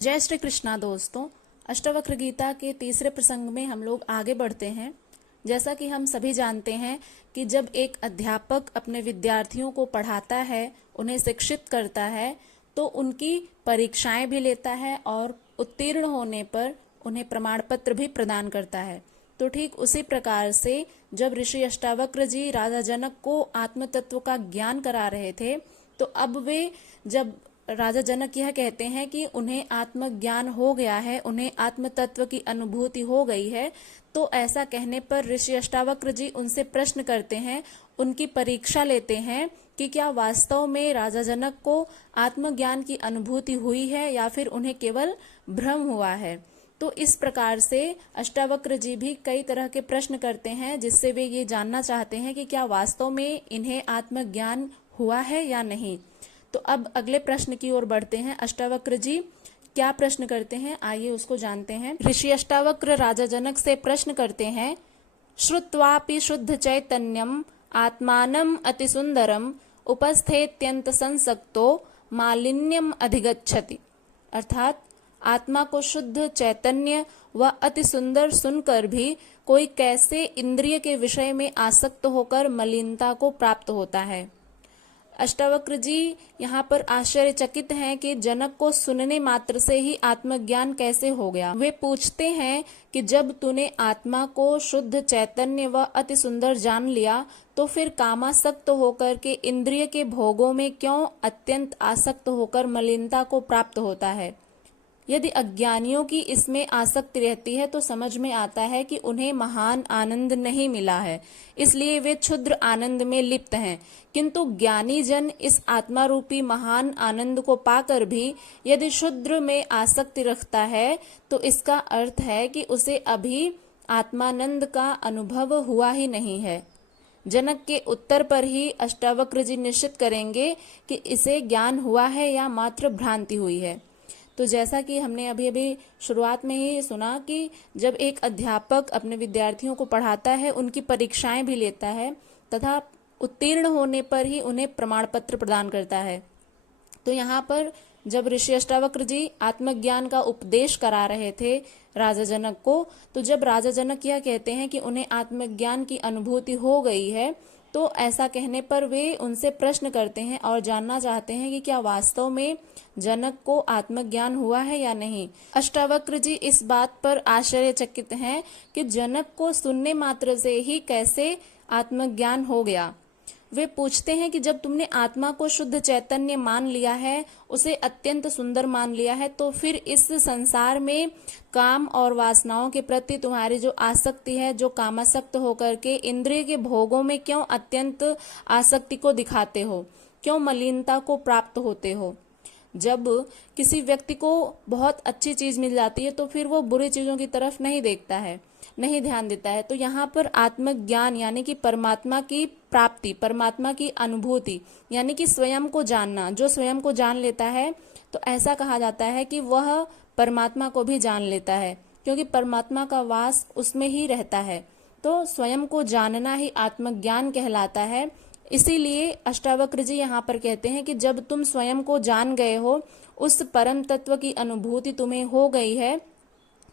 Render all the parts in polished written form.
जय श्री कृष्णा दोस्तों। अष्टवक्र गीता के तीसरे प्रसंग में हम लोग आगे बढ़ते हैं। जैसा कि हम सभी जानते हैं कि जब एक अध्यापक अपने विद्यार्थियों को पढ़ाता है, उन्हें शिक्षित करता है, तो उनकी परीक्षाएं भी लेता है और उत्तीर्ण होने पर उन्हें प्रमाण पत्र भी प्रदान करता है। तो ठीक उसी प्रकार से जब ऋषि अष्टावक्र जी राजा जनक को आत्म तत्व का ज्ञान करा रहे थे, तो अब वे जब राजा जनक यह कहते हैं कि उन्हें आत्मज्ञान हो गया है, उन्हें आत्म तत्व की अनुभूति हो गई है, तो ऐसा कहने पर ऋषि अष्टावक्र जी उनसे प्रश्न करते हैं, उनकी परीक्षा लेते हैं कि क्या वास्तव में राजा जनक को आत्मज्ञान की अनुभूति हुई है या फिर उन्हें केवल भ्रम हुआ है। तो इस प्रकार से अष्टावक्र जी भी कई तरह के प्रश्न करते हैं, जिससे वे ये जानना चाहते हैं कि क्या वास्तव में इन्हें आत्मज्ञान हुआ है या नहीं। तो अब अगले प्रश्न की ओर बढ़ते हैं। अष्टावक्र जी क्या प्रश्न करते हैं, आइए उसको जानते हैं। ऋषि अष्टावक्र राजा जनक से प्रश्न करते हैं, श्रुत्वापि शुद्ध चैतन्यम आत्मानम अति सुंदरम उपस्थेत्यंत संसक्तो मालिन्यम अधिगच्छति। अर्थात आत्मा को शुद्ध चैतन्य व अति सुंदर सुनकर भी कोई कैसे इंद्रिय के विषय में आसक्त होकर मलिनता को प्राप्त होता है। अष्टावक्र जी यहाँ पर आश्चर्यचकित हैं कि जनक को सुनने मात्र से ही आत्मज्ञान कैसे हो गया। वे पूछते हैं कि जब तूने आत्मा को शुद्ध चैतन्य व अति सुंदर जान लिया, तो फिर कामासक्त होकर के इंद्रिय के भोगों में क्यों अत्यंत आसक्त होकर मलिनता को प्राप्त होता है। यदि अज्ञानियों की इसमें आसक्ति रहती है तो समझ में आता है कि उन्हें महान आनंद नहीं मिला है, इसलिए वे क्षुद्र आनंद में लिप्त हैं। किंतु ज्ञानी जन इस आत्मा रूपी महान आनंद को पाकर भी यदि क्षुद्र में आसक्ति रखता है, तो इसका अर्थ है कि उसे अभी आत्मानंद का अनुभव हुआ ही नहीं है। जनक के उत्तर पर ही अष्टावक्र जी निश्चित करेंगे कि इसे ज्ञान हुआ है या मात्र भ्रांति हुई है। तो जैसा कि हमने अभी शुरुआत में ही सुना कि जब एक अध्यापक अपने विद्यार्थियों को पढ़ाता है, उनकी परीक्षाएं भी लेता है तथा उत्तीर्ण होने पर ही उन्हें प्रमाण पत्र प्रदान करता है। तो यहाँ पर जब ऋषि अष्टावक्र जी आत्मज्ञान का उपदेश करा रहे थे राजा जनक को, तो जब राजा जनक यह कहते हैं कि उन्हें आत्मज्ञान की अनुभूति हो गई है, तो ऐसा कहने पर वे उनसे प्रश्न करते हैं और जानना चाहते हैं कि क्या वास्तव में जनक को आत्मज्ञान हुआ है या नहीं। अष्टावक्र जी इस बात पर आश्चर्यचकित हैं कि जनक को सुनने मात्र से ही कैसे आत्मज्ञान हो गया। वे पूछते हैं कि जब तुमने आत्मा को शुद्ध चैतन्य मान लिया है, उसे अत्यंत सुंदर मान लिया है, तो फिर इस संसार में काम और वासनाओं के प्रति तुम्हारी जो आसक्ति है, जो कामासक्त होकर के इंद्रिय के भोगों में क्यों अत्यंत आसक्ति को दिखाते हो, क्यों मलिनता को प्राप्त होते हो। जब किसी व्यक्ति को बहुत अच्छी चीज मिल जाती है तो फिर वो बुरी चीजों की तरफ नहीं देखता है, नहीं ध्यान देता है। तो यहाँ पर आत्मज्ञान यानी कि परमात्मा की प्राप्ति, परमात्मा की अनुभूति यानी कि स्वयं को जानना, जो स्वयं को जान लेता है तो ऐसा कहा जाता है कि वह परमात्मा को भी जान लेता है, क्योंकि परमात्मा का वास उसमें ही रहता है। तो स्वयं को जानना ही आत्मज्ञान कहलाता है। इसीलिए अष्टावक्र जी यहाँ पर कहते हैं कि जब तुम स्वयं को जान गए हो, उस परम तत्व की अनुभूति तुम्हें हो गई है,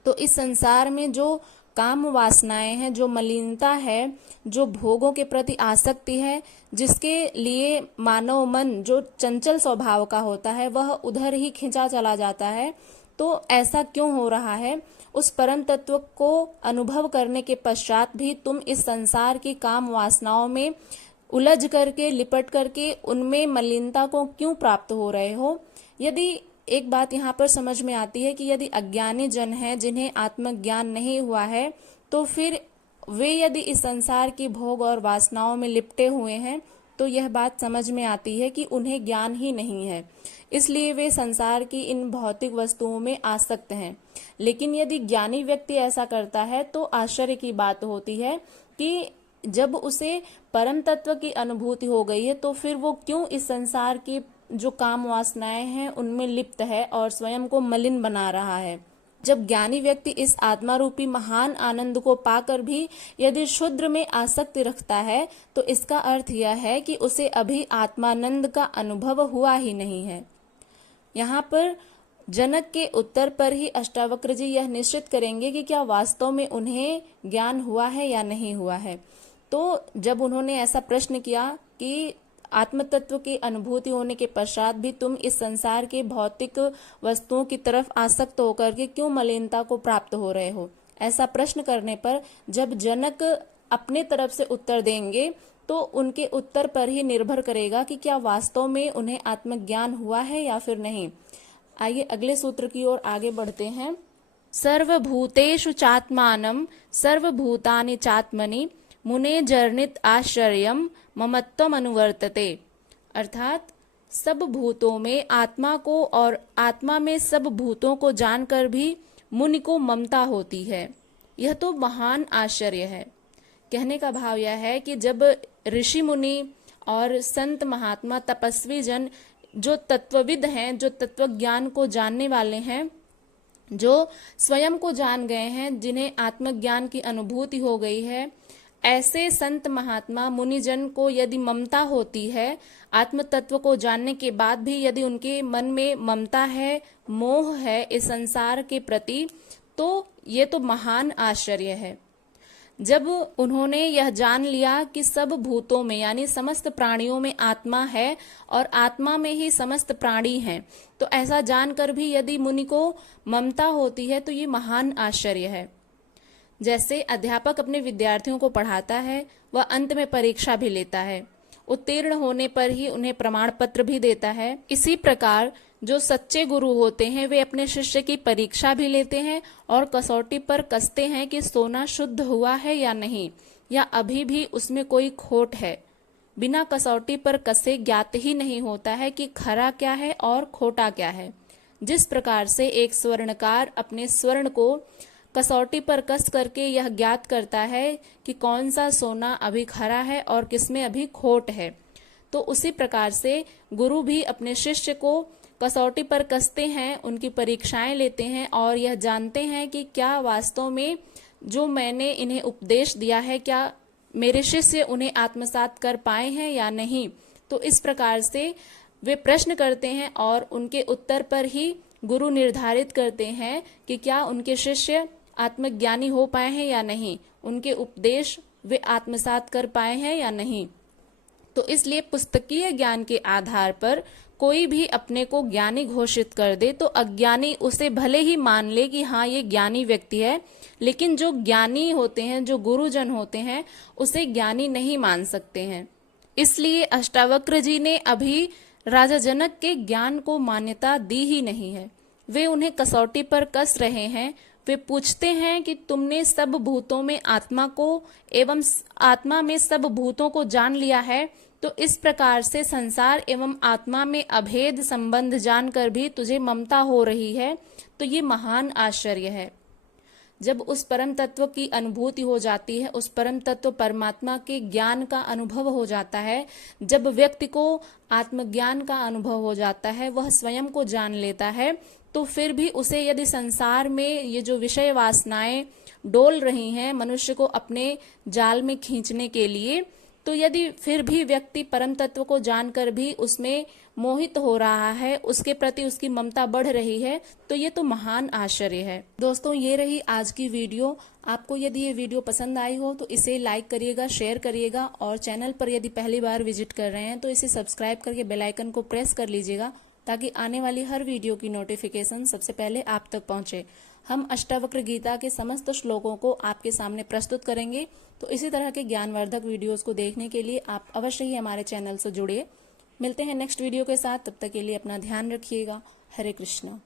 तो इस संसार में जो काम वासनाएं हैं, जो मलिनता है, जो भोगों के प्रति आसक्ति है, जिसके लिए मानव मन जो चंचल स्वभाव का होता है वह उधर ही खिंचा चला जाता है, तो ऐसा क्यों हो रहा है। उस परम तत्व को अनुभव करने के पश्चात भी तुम इस संसार की काम वासनाओं में उलझ करके, लिपट करके उनमें मलिनता को क्यों प्राप्त हो रहे हो। यदि एक बात यहाँ पर समझ में आती है कि यदि अज्ञानी जन हैं, जिन्हें आत्मज्ञान नहीं हुआ है, तो फिर वे यदि इस संसार की भोग और वासनाओं में लिपटे हुए हैं, तो यह बात समझ में आती है कि उन्हें ज्ञान ही नहीं है, इसलिए वे संसार की इन भौतिक वस्तुओं में आसक्त हैं। लेकिन यदि ज्ञानी व्यक्ति ऐसा करता है तो आश्चर्य की बात होती है कि जब उसे परम तत्व की अनुभूति हो गई है, तो फिर वो क्यों इस संसार की जो काम वासनाएं हैं उनमें लिप्त है और स्वयं को मलिन बना रहा है। जब ज्ञानी व्यक्ति इस आत्मा रूपी महान आनंद को पाकर भी यदि क्षुद्र में आसक्ति रखता है, तो इसका अर्थ यह है कि उसे अभी आत्मानंद का अनुभव हुआ ही नहीं है। यहाँ पर जनक के उत्तर पर ही अष्टावक्र जी यह निश्चित करेंगे कि क्या वास्तव में उन्हें ज्ञान हुआ है या नहीं हुआ है। तो जब उन्होंने ऐसा प्रश्न किया कि आत्म तत्व की अनुभूति होने के पश्चात भी तुम इस संसार के भौतिक वस्तुओं की तरफ आसक्त होकर के क्यों मलिनता को प्राप्त हो रहे हो, ऐसा प्रश्न करने पर जब जनक अपने तरफ से उत्तर देंगे तो उनके उत्तर पर ही निर्भर करेगा कि क्या वास्तव में उन्हें आत्मज्ञान हुआ है या फिर नहीं। आइए अगले सूत्र की ओर आगे बढ़ते हैं। सर्वभूतेषु चात्मानं सर्वभूतानि चात्मनि मुने जर्नित आश्चर्यम ममत्वम अनुवर्तते। अर्थात सब भूतों में आत्मा को और आत्मा में सब भूतों को जानकर भी मुनि को ममता होती है, यह तो महान आश्चर्य है। कहने का भाव यह है कि जब ऋषि मुनि और संत महात्मा तपस्वी जन जो तत्वविद हैं, जो तत्व ज्ञान को जानने वाले हैं, जो स्वयं को जान गए हैं, जिन्हें आत्मज्ञान की अनुभूति हो गई है, ऐसे संत महात्मा मुनिजन को यदि ममता होती है, आत्म तत्व को जानने के बाद भी यदि उनके मन में ममता है, मोह है इस संसार के प्रति, तो ये तो महान आश्चर्य है। जब उन्होंने यह जान लिया कि सब भूतों में यानी समस्त प्राणियों में आत्मा है और आत्मा में ही समस्त प्राणी हैं, तो ऐसा जानकर भी यदि मुनि को ममता होती है तो ये महान आश्चर्य है। जैसे अध्यापक अपने विद्यार्थियों को पढ़ाता है, वह अंत में परीक्षा भी लेता है, उत्तीर्ण होने पर ही उन्हें प्रमाण पत्र भी देता है। इसी प्रकार जो सच्चे गुरु होते हैं वे अपने शिष्य की परीक्षा भी लेते हैं और कसौटी पर कसते हैं कि सोना शुद्ध हुआ है या नहीं, या अभी भी उसमें कोई खोट है। बिना कसौटी पर कसे ज्ञात ही नहीं होता है कि खरा क्या है और खोटा क्या है। जिस प्रकार से एक स्वर्णकार अपने स्वर्ण को कसौटी पर कस करके यह ज्ञात करता है कि कौन सा सोना अभी खरा है और किसमें अभी खोट है, तो उसी प्रकार से गुरु भी अपने शिष्य को कसौटी पर कसते हैं, उनकी परीक्षाएं लेते हैं और यह जानते हैं कि क्या वास्तव में जो मैंने इन्हें उपदेश दिया है, क्या मेरे शिष्य उन्हें आत्मसात कर पाए हैं या नहीं। तो इस प्रकार से वे प्रश्न करते हैं और उनके उत्तर पर ही गुरु निर्धारित करते हैं कि क्या उनके शिष्य आत्मज्ञानी हो पाए हैं या नहीं, उनके उपदेश वे आत्मसात कर पाए हैं या नहीं। तो इसलिए पुस्तकीय ज्ञान के आधार पर कोई भी अपने को ज्ञानी घोषित कर दे तो अज्ञानी उसे भले ही मान ले कि हाँ ये ज्ञानी व्यक्ति है, लेकिन जो ज्ञानी होते हैं, जो गुरुजन होते हैं, उसे ज्ञानी नहीं मान सकते हैं। इसलिए अष्टावक्र जी ने अभी राजा जनक के ज्ञान को मान्यता दी ही नहीं है। वे उन्हें कसौटी पर कस रहे हैं। वे पूछते हैं कि तुमने सब भूतों में आत्मा को एवं आत्मा में सब भूतों को जान लिया है, तो इस प्रकार से संसार एवं आत्मा में अभेद संबंध जानकर भी तुझे ममता हो रही है, तो ये महान आश्चर्य है। जब उस परम तत्व की अनुभूति हो जाती है, उस परम तत्व परमात्मा के ज्ञान का अनुभव हो जाता है, जब व्यक्ति को आत्मज्ञान का अनुभव हो जाता है, वह स्वयं को जान लेता है, तो फिर भी उसे यदि संसार में ये जो विषय वासनाएं डोल रही हैं मनुष्य को अपने जाल में खींचने के लिए, तो यदि फिर भी व्यक्ति परम तत्व को जानकर भी उसमें मोहित हो रहा है, उसके प्रति उसकी ममता बढ़ रही है, तो ये तो महान आश्चर्य है। दोस्तों, ये रही आज की वीडियो। आपको यदि ये वीडियो पसंद आई हो तो इसे लाइक करिएगा, शेयर करिएगा और चैनल पर यदि पहली बार विजिट कर रहे हैं तो इसे सब्सक्राइब करके बेल आइकन को प्रेस कर लीजिएगा, ताकि आने वाली हर वीडियो की नोटिफिकेशन सबसे पहले आप तक पहुंचे। हम अष्टावक्र गीता के समस्त श्लोकों को आपके सामने प्रस्तुत करेंगे, तो इसी तरह के ज्ञानवर्धक वीडियोस को देखने के लिए आप अवश्य ही हमारे चैनल से जुड़िए। मिलते हैं नेक्स्ट वीडियो के साथ, तब तक के लिए अपना ध्यान रखिएगा। हरे कृष्णा।